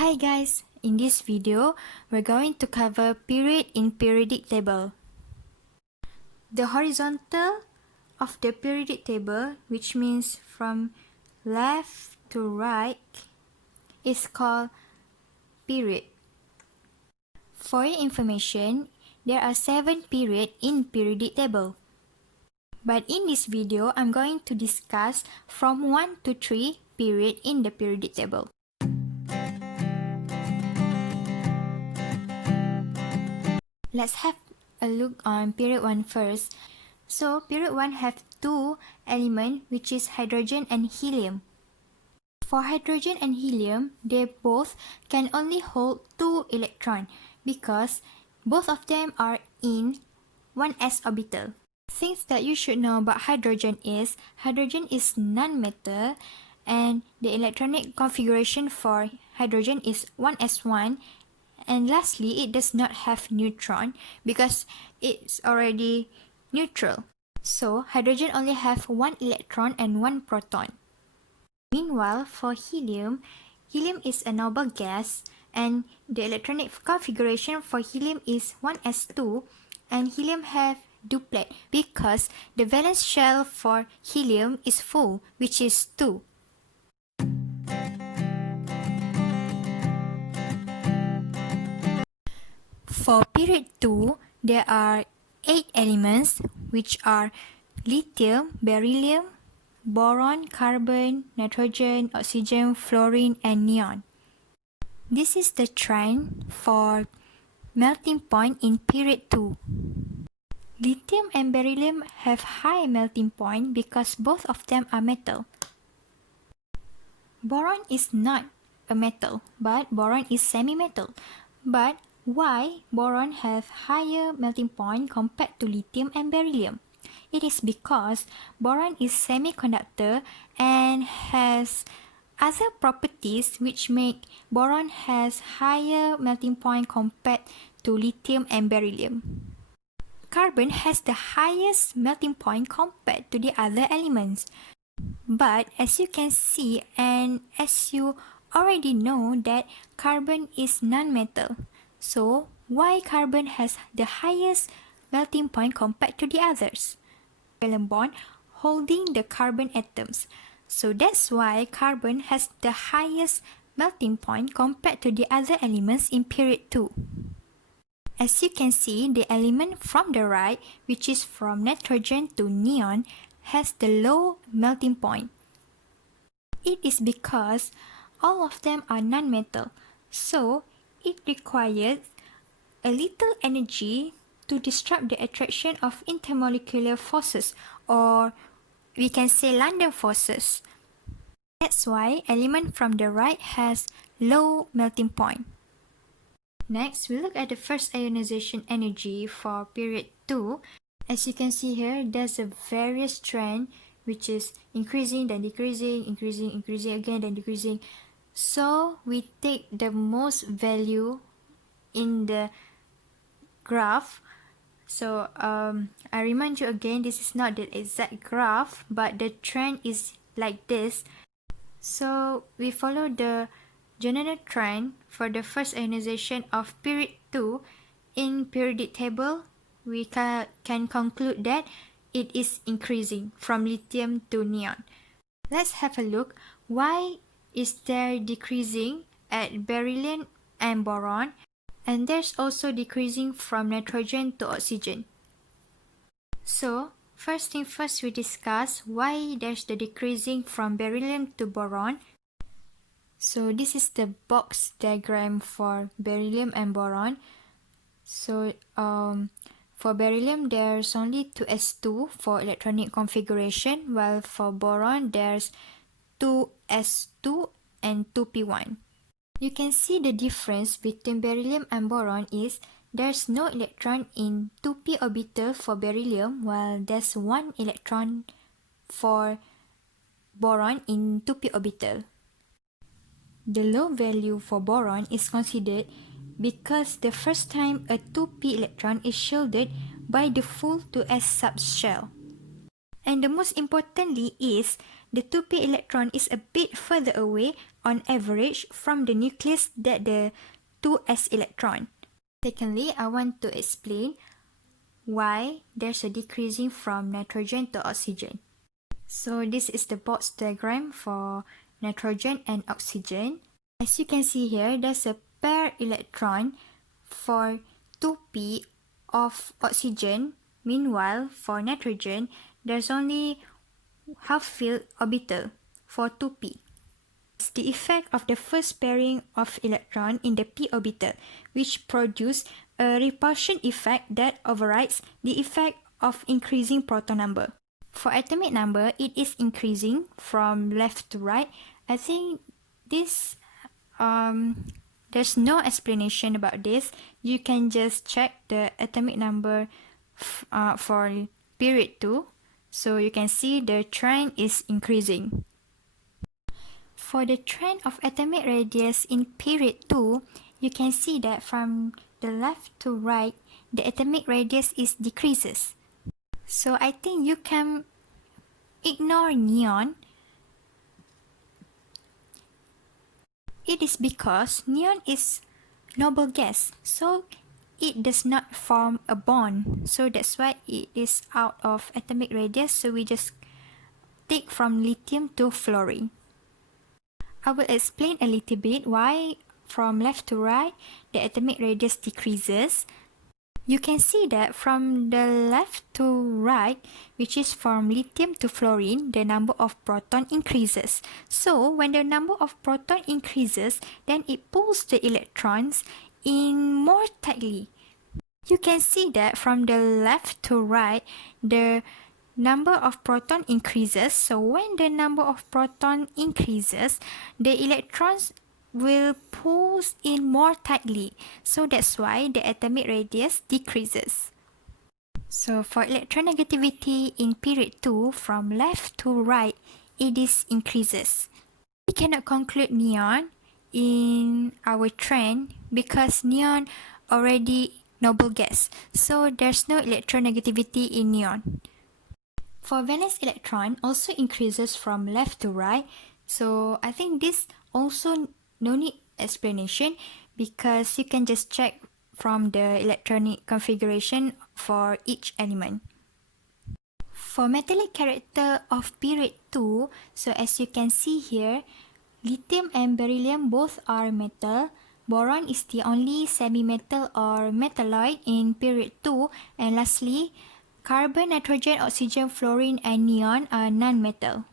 Hi guys, in this video, we're going to cover period in periodic table. The horizontal of the periodic table, which means from left to right, is called period. For your information, there are 7 periods in periodic table. But in this video, I'm going to discuss from 1 to 3 periods in the periodic table. Let's have a look on period 1 first. So, period 1 have 2 elements, which is hydrogen and helium. For hydrogen and helium, they both can only hold 2 electrons because both of them are in 1s orbital. Things that you should know about hydrogen is non-metal and the electronic configuration for hydrogen is 1s1. And lastly, it does not have neutron because it's already neutral. So, hydrogen only have 1 electron and 1 proton. Meanwhile, for helium, helium is a noble gas and the electronic configuration for helium is 1s2 and helium have duplet because the valence shell for helium is full, which is 2. For period 2, there are 8 elements which are lithium, beryllium, boron, carbon, nitrogen, oxygen, fluorine, and neon. This is the trend for melting point in period 2. Lithium and beryllium have high melting point because both of them are metal. Boron is not a metal, but boron is semi-metal. But why boron have higher melting point compared to lithium and beryllium? It is because boron is semiconductor and has other properties which make boron has higher melting point compared to lithium and beryllium. Carbon has the highest melting point compared to the other elements. But as you can see and as you already know that carbon is non-metal. So, why carbon has the highest melting point compared to the others? Covalent bond holding the carbon atoms. So, that's why carbon has the highest melting point compared to the other elements in period 2. As you can see, the element from the right, which is from nitrogen to neon, has the low melting point. It is because all of them are non-metal. So, it requires a little energy to disrupt the attraction of intermolecular forces, or we can say London forces. That's why element from the right has low melting point. Next, we look at the first ionization energy for period 2. As you can see here, there's a various trend which is increasing, then decreasing, increasing again, then decreasing. So, we take the most value in the graph. So, I remind you again, this is not the exact graph, but the trend is like this. So, we follow the general trend for the first ionization of period 2 in periodic table. We can conclude that it is increasing from lithium to neon. Let's have a look. Why is there decreasing at beryllium and boron? And there's also decreasing from nitrogen to oxygen. So, first thing first, we discuss why there's the decreasing from beryllium to boron. So, this is the box diagram for beryllium and boron. So, for beryllium, there's only 2s2 for electronic configuration, while for boron, there's 2s2 and 2p1. You can see the difference between beryllium and boron is there's no electron in 2p orbital for beryllium, while there's 1 electron for boron in 2p orbital. The low value for boron is considered because the first time a 2p electron is shielded by the full 2s subshell. And the most importantly is the 2p electron is a bit further away on average from the nucleus than the 2s electron. Secondly, I want to explain why there's a decreasing from nitrogen to oxygen. So this is the box diagram for nitrogen and oxygen. As you can see here, there's a pair electron for 2p of oxygen. Meanwhile, for nitrogen, there's only half-filled orbital for 2p. It's the effect of the first pairing of electron in the p orbital, which produce a repulsion effect that overrides the effect of increasing proton number. For atomic number, it is increasing from left to right. I think this there's no explanation about this. You can just check the atomic number for period 2. So you can see the trend is increasing. For the trend of atomic radius in period 2, you can see that from the left to right, the atomic radius is decreases. So I think you can ignore neon. It is because neon is noble gas, so it does not form a bond. So that's why it is out of atomic radius. So we just take from lithium to fluorine. I will explain a little bit why from left to right the atomic radius decreases. You can see that from the left to right, which is from lithium to fluorine, the number of proton increases. So when the number of proton increases, then it pulls the electrons in more tightly. You can see that from the left to right, the number of proton increases. So when the number of proton increases, the electrons will pull in more tightly. So that's why the atomic radius decreases. So for electronegativity in period 2, from left to right, it is increases. We cannot conclude neon in our trend because neon already noble gas. So there's no electronegativity in neon. For valence electron also increases from left to right. So I think this also no need explanation because you can just check from the electronic configuration for each element. For metallic character of period 2, so as you can see here, lithium and beryllium both are metal. Boron is the only semi-metal or metalloid in period 2. And lastly, carbon, nitrogen, oxygen, fluorine and neon are non-metal.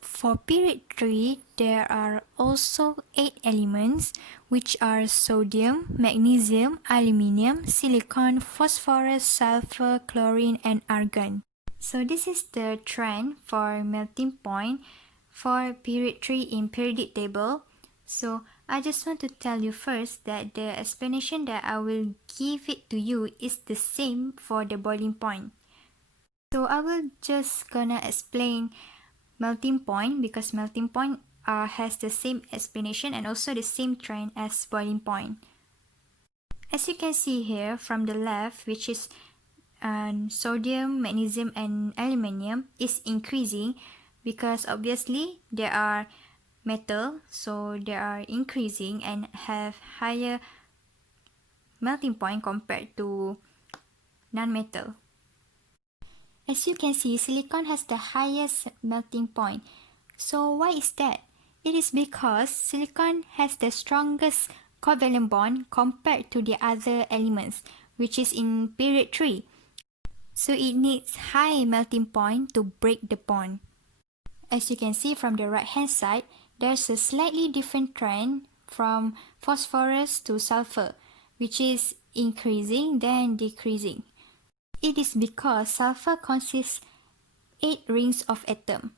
For period 3, there are also 8 elements which are sodium, magnesium, aluminium, silicon, phosphorus, sulfur, chlorine and argon. So this is the trend for melting point for period 3 in periodic table. So I just want to tell you first that the explanation that I will give it to you is the same for the boiling point. So I will just gonna explain melting point because melting point has the same explanation and also the same trend as boiling point. As you can see here from the left, which is sodium, magnesium and aluminium is increasing because obviously they are metal, so they are increasing and have higher melting point compared to non-metal. As you can see, silicon has the highest melting point. So why is that? It is because silicon has the strongest covalent bond compared to the other elements, which is in period 3. So it needs high melting point to break the bond. As you can see from the right hand side, there's a slightly different trend from phosphorus to sulfur, which is increasing then decreasing. It is because sulfur consists 8 rings of atom.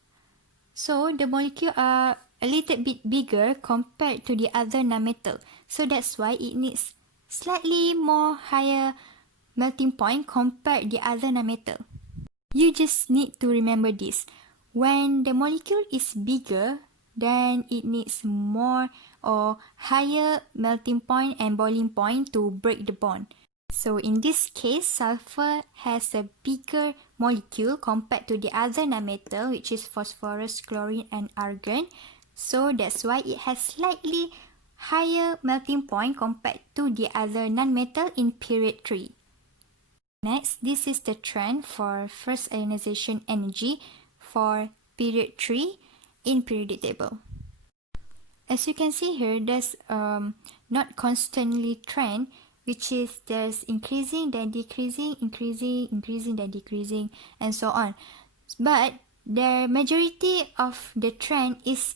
So the molecule are a little bit bigger compared to the other nonmetal. So that's why it needs slightly more higher melting point compared the other nonmetal. You just need to remember this. When the molecule is bigger, then it needs more or higher melting point and boiling point to break the bond. So in this case, sulfur has a bigger molecule compared to the other nonmetal, which is phosphorus, chlorine, and argon. So that's why it has slightly higher melting point compared to the other nonmetal in period 3. Next, this is the trend for first ionization energy for period 3 in periodic table. As you can see here, there's not constantly trend, which is there's increasing, then decreasing, increasing, increasing, then decreasing, and so on. But the majority of the trend is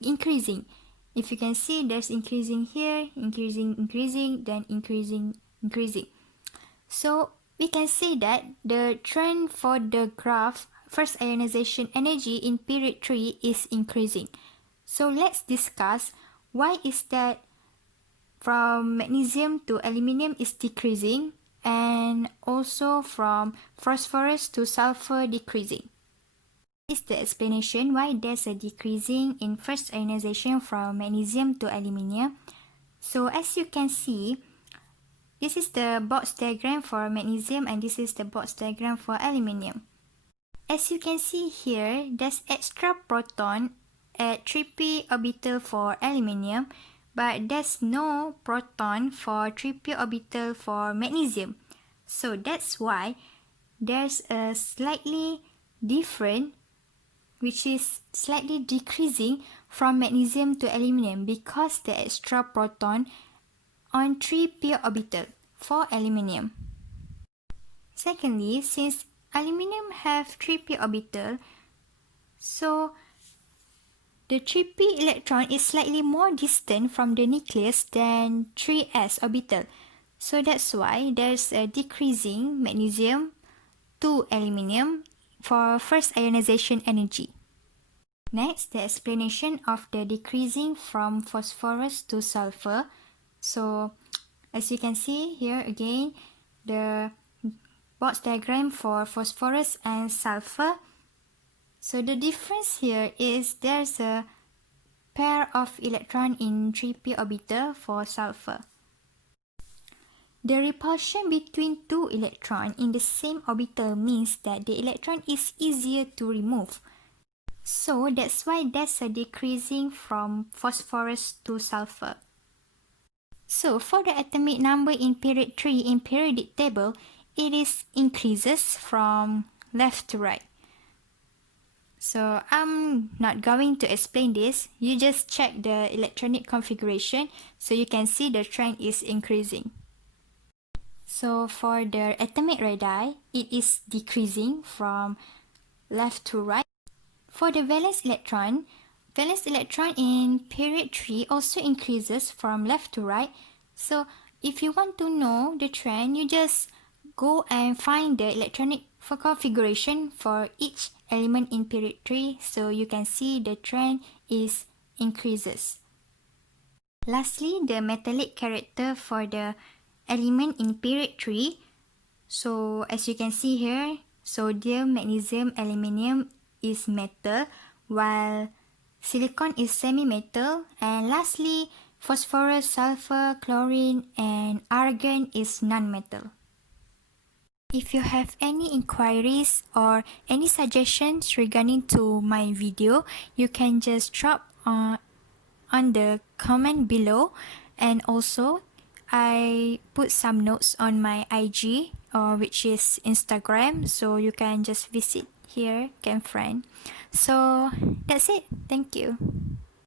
increasing. If you can see, there's increasing here, increasing, increasing, then increasing, increasing. So we can say that the trend for the graph first ionization energy in period 3 is increasing. So let's discuss why is that from magnesium to aluminium is decreasing and also from phosphorus to sulfur decreasing. This is the explanation why there's a decreasing in first ionization from magnesium to aluminium. So as you can see, this is the box diagram for magnesium and this is the box diagram for aluminium. As you can see here, there's extra proton at 3p orbital for aluminium, but there's no proton for 3p orbital for magnesium. So that's why there's a slightly different, which is slightly decreasing from magnesium to aluminium because the extra proton on 3p orbital for aluminium. Secondly, since aluminium have 3p orbital, so the 3p electron is slightly more distant from the nucleus than 3s orbital. So that's why there's a decreasing magnesium to aluminium for first ionization energy. Next, the explanation of the decreasing from phosphorus to sulfur. So as you can see here again, the box diagram for phosphorus and sulfur. So the difference here is there's a pair of electron in 3p orbital for sulfur. The repulsion between two electrons in the same orbital means that the electron is easier to remove. So that's why there's a decreasing from phosphorus to sulfur. So for the atomic number in period 3 in periodic table, it is increases from left to right. So I'm not going to explain this. You just check the electronic configuration so you can see the trend is increasing. So for the atomic radii, it is decreasing from left to right. For the valence electron in period 3 also increases from left to right. So if you want to know the trend, you just go and find the electronic configuration for each element in period 3 so you can see the trend is increases. Lastly, the metallic character for the element in period 3. So as you can see here, sodium, magnesium, aluminium is metal, while silicon is semi-metal, and lastly, phosphorus, sulfur, chlorine, and argon is non-metal. If you have any inquiries or any suggestions regarding to my video, you can just drop on the comment below, and also I put some notes on my IG which is Instagram, so you can just visit here, CamFriend. So that's it. Thank you.